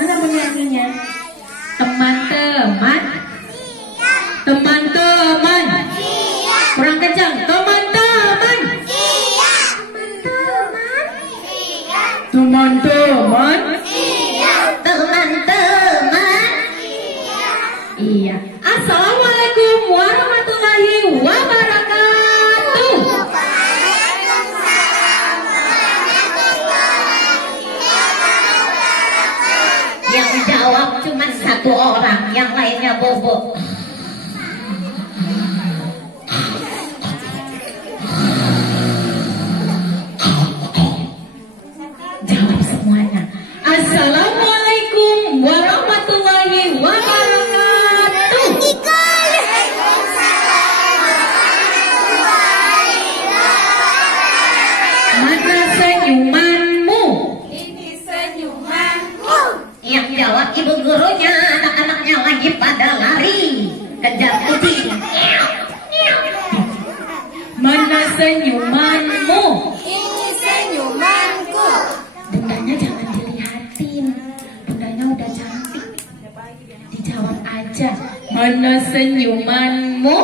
Mana penyanyinya? Teman-teman. Teman-teman. Kurang kencang. Teman-teman. Teman-teman. Teman-teman. Iya. Assalamualaikum warahmatullahi wabarakatuh. Yang jawab cuma satu orang, yang lainnya bobo. Jawab semuanya. Assalamualaikum warahmatullahi wabarakatuh. Mana senyumanmu? Ini senyumanmu. Yang jawab ibu gurunya, anak-anaknya lagi pada lari kejar kucing. Mana senyumanmu? Ini senyumanku. Bundanya jangan dilihatin, bundanya udah cantik. Dijawab aja. Mana senyumanmu?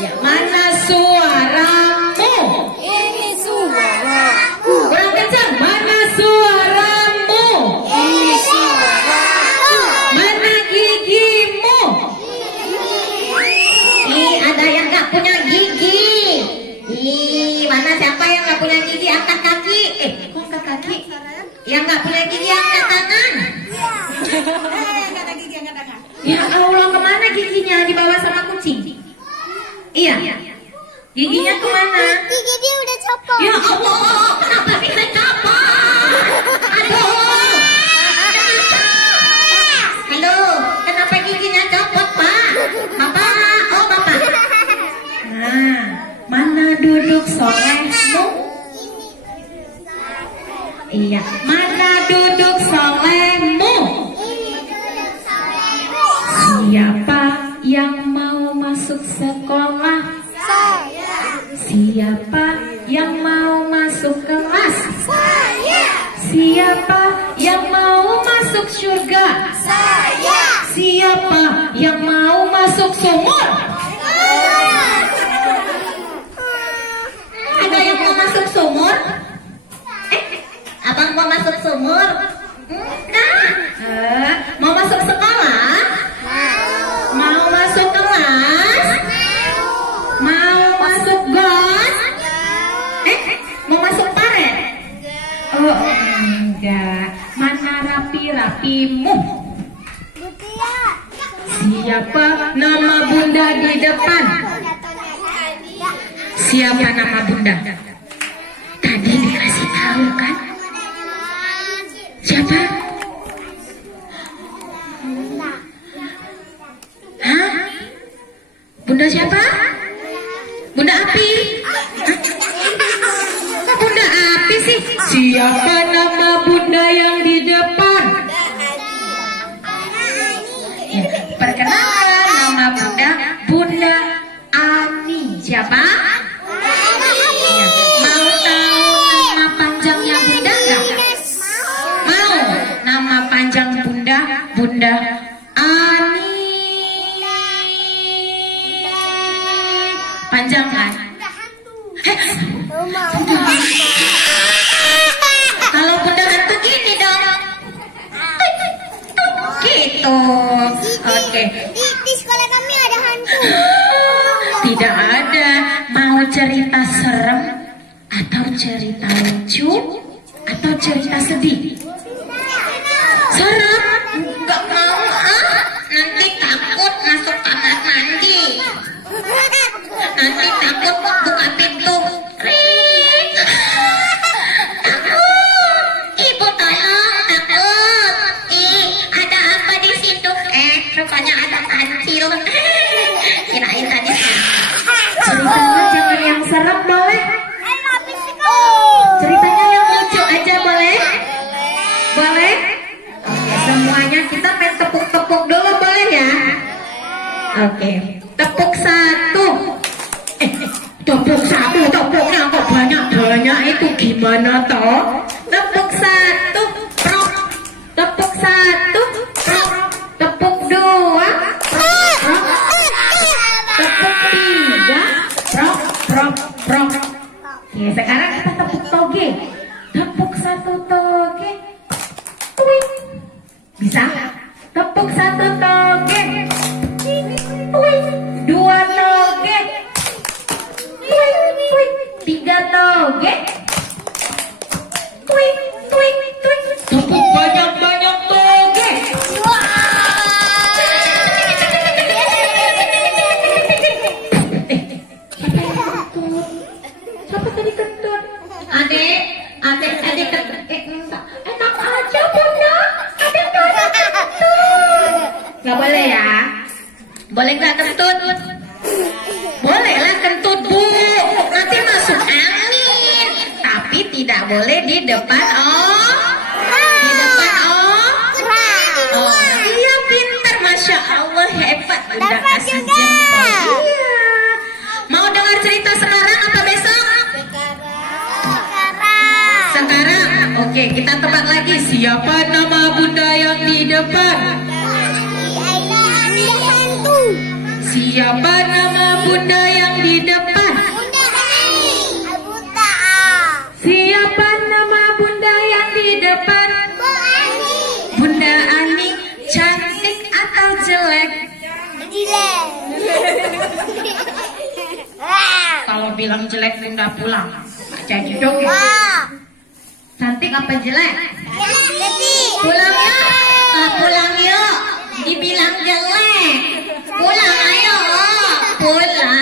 Iya. Mana suaramu? Ini suaraku. Kurang kencang. Mana suaramu? Ini suaraku. Mana gigimu? Ih, ada yang nggak punya gigi. Ih, mana siapa yang nggak punya gigi? Angkat kaki. Kok angkat kaki? Yang nggak punya gigi angkat tangan. Angkat gigi, angkat tangan. Ya Allah, kemana giginya? Dibawa sama kucing. Iya. Giginya kemana? Gigi dia udah copot. Ya Allah, kenapa bisa copot? Aduh. Halo, kenapa giginya copot, Pak? Bapak, oh Bapak. Nah, mana duduk solehmu? Iya, mana duduk solehmu? Siapa yang mau masuk sekolah? Saya. Siapa yang mau masuk kelas? Saya. Siapa yang mau masuk surga? Saya. Siapa yang mau masuk sumur? Ada yang mau masuk sumur? Abang mau masuk sumur? Enggak. Mau masuk sekolah? Mau masuk kelas? Mau masuk gos? Mau masuk paret? Oh enggak. Mana rapi-rapimu? Butia. Siapa nama bunda di depan? Siapa nama bunda? Tadi dikasih tahu kan? Siapa? Hah? Bunda siapa? Bunda Api? Kok Bunda Api sih? Siapa nama bunda yang di depan? Ya, perkenalkan nama bunda, Bunda Ani. Siapa? Ya, mau tahu nama panjangnya bunda nggak? Mau? Nama panjang bunda, Bunda Ani. Panjang kan? Kalau bunda hantu gini dong. Gitu. Oke. Di sekolah kami ada hantu. Tidak ada. Mau cerita serem atau cerita lucu atau cerita sedih? Serem? Enggak mau ah. Nanti takut masuk kamar mandi. Nanti takut buka pintu. Takut. Ibu tolong, takut. Ih, ada apa di situ? Rupanya ada kancil. Kirain tadi ceritanya jangan yang serem boleh? Ceritanya yang lucu aja boleh? Boleh? semuanya. Kita main tepuk-tepuk dulu boleh ya? Oke. Tepuk satu. Tepuk satu. Tepuknya kok banyak-banyak itu gimana toh? Tepuk satu. Prok. Tepuk satu. Prok. Tepuk dua. Prok. Prok. Tepuk tiga. Prok. Prok. Prok. Oke, sekarang kita tepuk toge. Tepuk satu toge. Wih. Bisa? Tepuk satu toge. Wih. Dua toge. Wih. Wih. Tiga toge. Wih. Wih. Wih. Tepuk banyak-banyak toge. Siapa tadi kentut? Adek kentut. Enak aja bunda. Adek nggak ada kentut. Nggak boleh ya? Boleh nggak kentut? Boleh lah kentut bu. Nanti masuk angin. Tapi tidak boleh di depan Di depan Oh, iya pintar, masya Allah hebat. Bunda kasih jempol. Iya. Mau dengar cerita sekarang apa besok? Sekarang. Oke, kita tebak lagi. Siapa nama bunda yang di depan? Siapa nama bunda yang di depan? Siapa nama bunda yang di depan? Bunda Ani. Cantik atau jelek? Kalau bilang jelek bunda pulang. Nggak jadi dong. Cantik apa jelek? Pulang yuk. Pulang yuk. Dibilang jelek. Pulang ayo. Pulang.